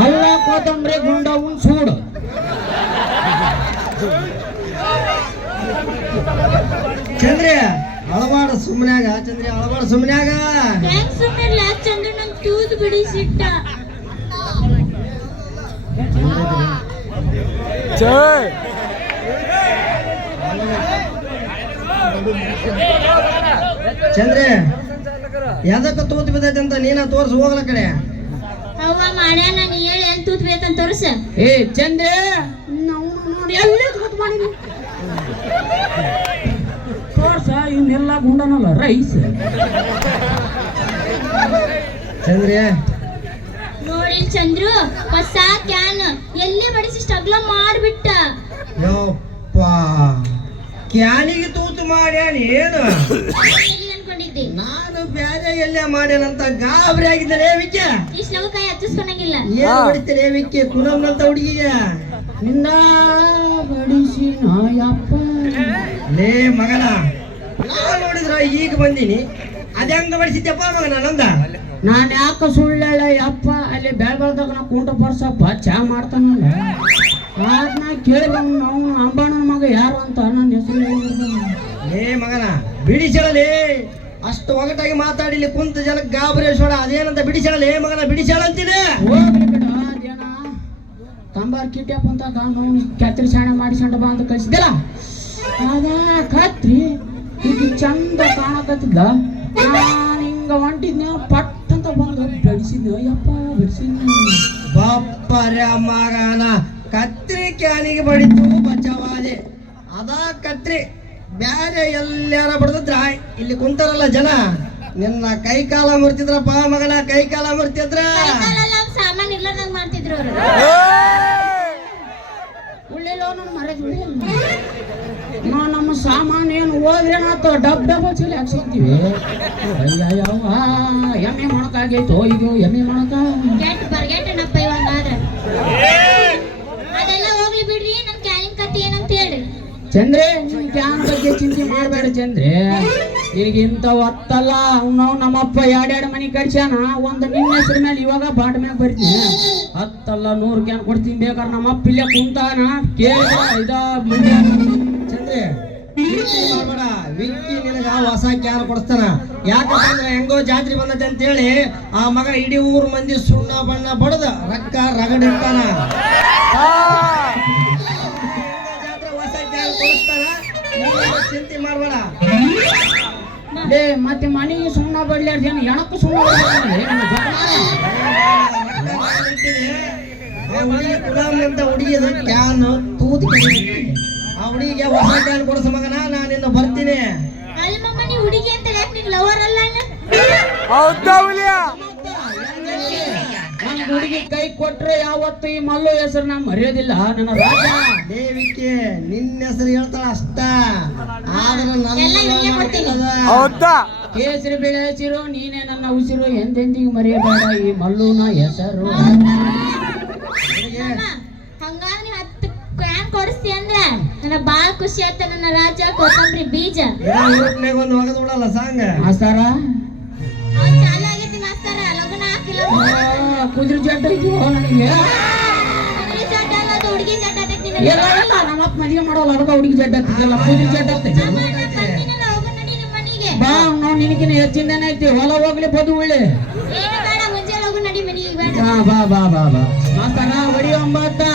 ಅಲ್ಲ ಕೊತ್ತಂಬರಿ ಗುಂಡವನ್ ಸೂಡು ಚಂದ್ರಿ ಅಳವಾಡ ಸುಮ್ಮನ್ಯಾಗ ಚಂದ್ರಿ ಅಳವಾಡ ಸುಮ್ಮನ್ಯಾಗ ಹೆಂಗ್ ಸುಮ್ಮನೆ ಚಂದ್ರ ನನ್ ತೂದು ಬಿಡಿಸಿಟ್ಟ ಚಂದ್ರಿ ಎದಕ್ಕ ತೂತ್ ಬಿದ್ದೈತೆ ಅಂತ ನೀನ ತೋರ್ಸ್ ಹೋಗ್ಲ ಕಡೆ ಅವ್ವ ಮಾಡ್ಯಾನ ನೀ ಹೇಳಿ ಎಲ್ಲಿ ತೂತ್ ಬೇಕಂತ ತೋರ್ಸ ಏ ಚಂದ್ರ ನಾವು ನೋಡಿ ಎಲ್ಲೇ ತೂತ್ ಮಾಡಿನಿ ತೋರ್ಸ ಇನ್ನೆಲ್ಲ ಗುಂಡನಲ್ಲ ರೈಸ್ ಚಂದ್ರಿ ನೋಡಿ ಚಂದ್ರು ಹೊಸ ಕ್ಯಾನ್ ಎಲ್ಲಿ ಬಡಿಸಿ ಸ್ಟಗ್ಲ ಮಾಡ್ಬಿಟ್ಟ ಯಪ್ಪ ಕ್ಯಾನಿಗೆ ತೂತು ಮಾಡ್ಯಾನ ಏನು ಎಲ್ಲಿ ಅನ್ಕೊಂಡಿದ್ದಿ ನಾನು ಬ್ಯಾರೆ ಎಲ್ಲೇ ಮಾಡ್ಯಾನಂತ ಗಾಬರಿ ಆಗಿದ್ದಲೇ ವಿಕ್ಕೆ ಇಷ್ಟು ಲಗು ಕೈ ಹಚ್ಚಿಸ್ಕೊಂಡಂಗಿಲ್ಲ ಏನ್ ಹೊಡಿತಲೇ ವಿಕ್ಕೆ ಕುಲಂನಂತ ಹುಡುಗಿಗೆ ನಿನ್ನ ಬಡಿಸಿ ನಾಯಪ್ಪ ಲೇ ಮಗನ ನಾ ನೋಡಿದ್ರ ಈಗ ಬಂದೀನಿ ಅದ್ಯಾಂಗ ಬಡಿಸಿದ್ದಪ್ಪ ಮಗನ ನಂದ ನಾನು ಯಾಕೆ ಸುಳ್ಳ ಯಪ್ಪ ಅಲ್ಲಿ ಬೆಳಬೆಳ್ದಾಗ ನಾ ಕುಂಟ ಬರ್ಸಪ್ಪ ಚಾ ಮಾಡ್ತಾನಲ್ಲ ಅದನ್ನ ಕೇಳಿ ಬಂದು ನಾವು ಅಂಬಣ್ಣನ ಮಗ ಯಾರು ಅಂತ ನನ್ನ ಹೆಸರು ಲೇ ಮಗನ ಬಿಡಿಸಳಲೇ ಅಷ್ಟು ಒಗಟಾಗಿ ಮಾತಾಡಿಲಿ ಕುಂತ ಜನಕ್ಕೆ ಗಾಬರೇಶ್ವರ ಅದೇನಂತ ಬಿಡಿಸಳಲೇ ಮಗನ ಬಿಡಿಸಳ ಅಂತೀನಿ ಹೋಗ್ಲಿ ಬಿಡ ಅದೇನ ಕಂಬಾರ್ ಕಿಟ್ಯಪ್ಪ ಅಂತ ನಾವು ಕತ್ರಿ ಶಾಣೆ ಮಾಡಿಸ್ಕೊಂಡ ಬಾ ಅಂತ ಕಳಿಸಿದ್ದಲ್ಲ ಅದ ಕತ್ರಿ ಈಗ ಚಂದ ಕಾಣಕತ್ತಿದ್ದ ನಾನು ಹಿಂಗ ಹೊಂಟಿದ್ನ ಪಟ್ ಅಂತ ಬಂದು ಬಡಿಸಿದ್ನ ಯಪ್ಪ ಬಡಿಸಿದ್ನ ಬಾಪ್ಪರ ಮಗನ ಕತ್ರಿ ಕ್ಯಾನಿಗೆ ಬಡಿತು ಬಚಾವಾದೆ ಅದ ಕತ್ರಿ ಬ್ಯಾರೆ ಎಲ್ಲಾರ ಬಡದ್ರ ಇಲ್ಲಿ ಕುಂತಾರಲ್ಲ ಜನ ನಿನ್ನ ಕೈ ಕಾಲ ಮುರ್ತಿದ್ರಪ್ಪ ಮಗನ ಕೈ ಕಾಲ ಮುರ್ತಿದ್ರ ಸಾಮಾನ್ ಇರ್ಲಾರ್ದಂಗ ಮಾಡ್ತಿದ್ರು ಅವ್ರು ಉಳ್ಳಿಲ್ಲ ನನ್ನ ಮರದ್ ನಾವು ನಮ್ಮ ಸಾಮಾನು ಏನು ಹೋದ್ರೇನಾತ ಡಬ್ ಡಬಲ್ ಚೀಲ ಹಾಕ್ಸಿದ್ದೀವಿ ಅಯ್ಯವ್ವ ಎಮ್ಮೆ ಮೊಣಕಾಗೈತೋ ಈಗ ಎಮ್ಮೆ ಮೊಣಕ ಕೆಟ್ಟ ಬರ್ಗೆಟ್ಟನಪ್ಪ ಇವಂಗಾದ್ರ ಅದೆಲ್ಲ ಹೋಗ್ಲಿ ಬಿಡ್ರಿ ನನ್ ಕ್ಯಾನಿಂಗ್ ಕತ್ತಿ ಏನಂತ ಹೇಳ್ರಿ ಚಂದ್ರೆ ನೀನ್ ಕ್ಯಾನ್ ಬಗ್ಗೆ ಚಿಂತೆ ಮಾಡಬೇಡ ಚಂದ್ರೆ ಈಗ ಇಂಥ ಹೊತ್ತಲ್ಲ ನಾವು ನಮ್ಮಪ್ಪ ಎರಡೆರಡು ಮನೆ ಕಟ್ಸ್ಯಾನ ಒಂದು ನಿನ್ನ ಹೆಸರು ಮೇಲೆ ಇವಾಗ ಬಾಟ್ ಮ್ಯಾಗ ಬರ್ತೀನಿ ಹತ್ತಲ್ಲ 100 ಕ್ಯಾನ್ ಕೊಡ್ತೀನಿ ಬೇಕಾದ್ರೆ ನಮ್ಮಪ್ಪ ಇಲ್ಲೇ ಕುಂತಾನ ಕೇಳಿದ ಇದ ಮುಂದೆ ಚಂದ್ರೆ ಮಾಡ್ಬೇಡ ವಿಕ್ಕಿ ನಿನಗ ಹೊಸ ಕ್ಯಾನ್ ಕೊಡಿಸ್ತಾನ ಯಾಕಂದ್ರೆ ಹೆಂಗೋ ಜಾತ್ರೆ ಬಂದೈತೆ ಅಂತ ಹೇಳಿ ಆ ಮಗ ಇಡೀ ಊರ್ ಮಂದಿ ಸುಣ್ಣ ಬಣ್ಣ ಬಡದ ರೊಕ್ಕ ರಗಡಿರ್ತಾನ ಜಾತ್ರೆ ಹೊಸ ಕ್ಯಾನ್ ಕೊಡಿಸ್ತಾನ ಚಿಂತೆ ಮಾಡ್ಬೇಡ ಡೇ ಮತ್ತೆ ಮನೆಗೆ ಸುಣ್ಣ ಬಡ್ಲಾರ್ದೇನು ಎಣಕ್ಕೂ ಸುಣ್ಣ ಹುಡುಗಿ ಗುಲಾಮ್ ಅಂತ ಹುಡುಗಿದ ಕ್ಯಾನ್ ತೂತು ಆ ಹುಡುಗಿಗೆ ಹೊಸ ಕ್ಯಾನ್ ಕೊಡಿಸ ಮಗನ ನಾನಿನ್ನ ಬರ್ತೀನಿ ಅಲ್ಲಿ ಮಮ್ಮ ನೀ ಹುಡುಗಿ ಅಂತ ಯಾಕೆ ನಿನ್ ಲವರ್ ಅಲ್ಲ ನನ್ನ ಹುಡುಗಿ ಕೈ ಕೊಟ್ರೆ ಯಾವತ್ತು ಈ ಮಲ್ಲು ಹೆಸರು ನಾ ಮರೆಯೋದಿಲ್ಲ ನನ್ನ ರಾಜ ದೇವಿಕೆ ನಿನ್ನ ಹೆಸರು ಹೇಳ್ತಾಳ ಅಷ್ಟ ಆದ್ರೆ ಎಲ್ಲ ಇವ್ನಿಗೆ ಕೊಡ್ತೀನಿ. ಕೇಸರಿ ಬೆಳೆಸಿರು ನೀನೇ ನನ್ನ ಉಸಿರು ಎಂದೆಂದಿಗೂ ಮರೆಯಬೇಡ ಈ ಮಲ್ಲುನ ಹೆಸರು ಹಂಗಾದ್ರೆ ನೀವ್ 10 ಕ್ಯಾನ್ ಕೊಡಿಸ್ತಿ ಅಂದ್ರ ನನ್ನ ಬಾಳ ಖುಷಿ ಆಯ್ತ ನನ್ನ ರಾಜ ಕೊತ್ತಂಬರಿ ಬೀಜ ಒಂದು ಒಗದ್ ಬಿಡಲ್ಲ ಸಾಂಗ್ ಮಾಸ್ತಾರ ಅವ್ನ್ ಚಾಲು ಆಗೈತಿ ಮಾಸ್ತರ ಲಗುನ ಹಾಕಿಲ್ಲ ಕುದುರೆ ಜಡ್ಡ ಇದೆಯೋ ನನಗೆ ಹುಡುಗಿ ಜಡ್ಡ ಅನ್ನೋದು ಹುಡುಗಿ ಜಡ್ಡ ಆಗೈತಿ ಎಲ್ಲ ಎಲ್ಲ ನಮ್ಮಪ್ಪ ಮದುವೆ ಮಾಡೋಲ್ಲ ಅದಕ್ಕ ಹುಡುಗಿ ಜಡ್ಡ ಆಗ್ತಿದ್ದಲ್ಲ ಕುದುರೆ ಜಡ್ಡ ಆಗ್ತೈತಿ ಬಾ ನಾವು ನಿನಗಿನ ಹೆಚ್ಚಿಂದನೇ ಐತಿ ಹೊಲ ಹೋಗ್ಲಿ ಬದು ಒಳ್ಳೆ ಏನು ಬೇಡ ಮುಂಜಾನೆ ಹೋಗು ನಡಿ ಮನೆಗೆ ಬೇಡ ಬಾ ಬಾ ಬಾ ಬಾ ಬಾ ಮಾಸ್ತಾರ ಹೊಡಿ 9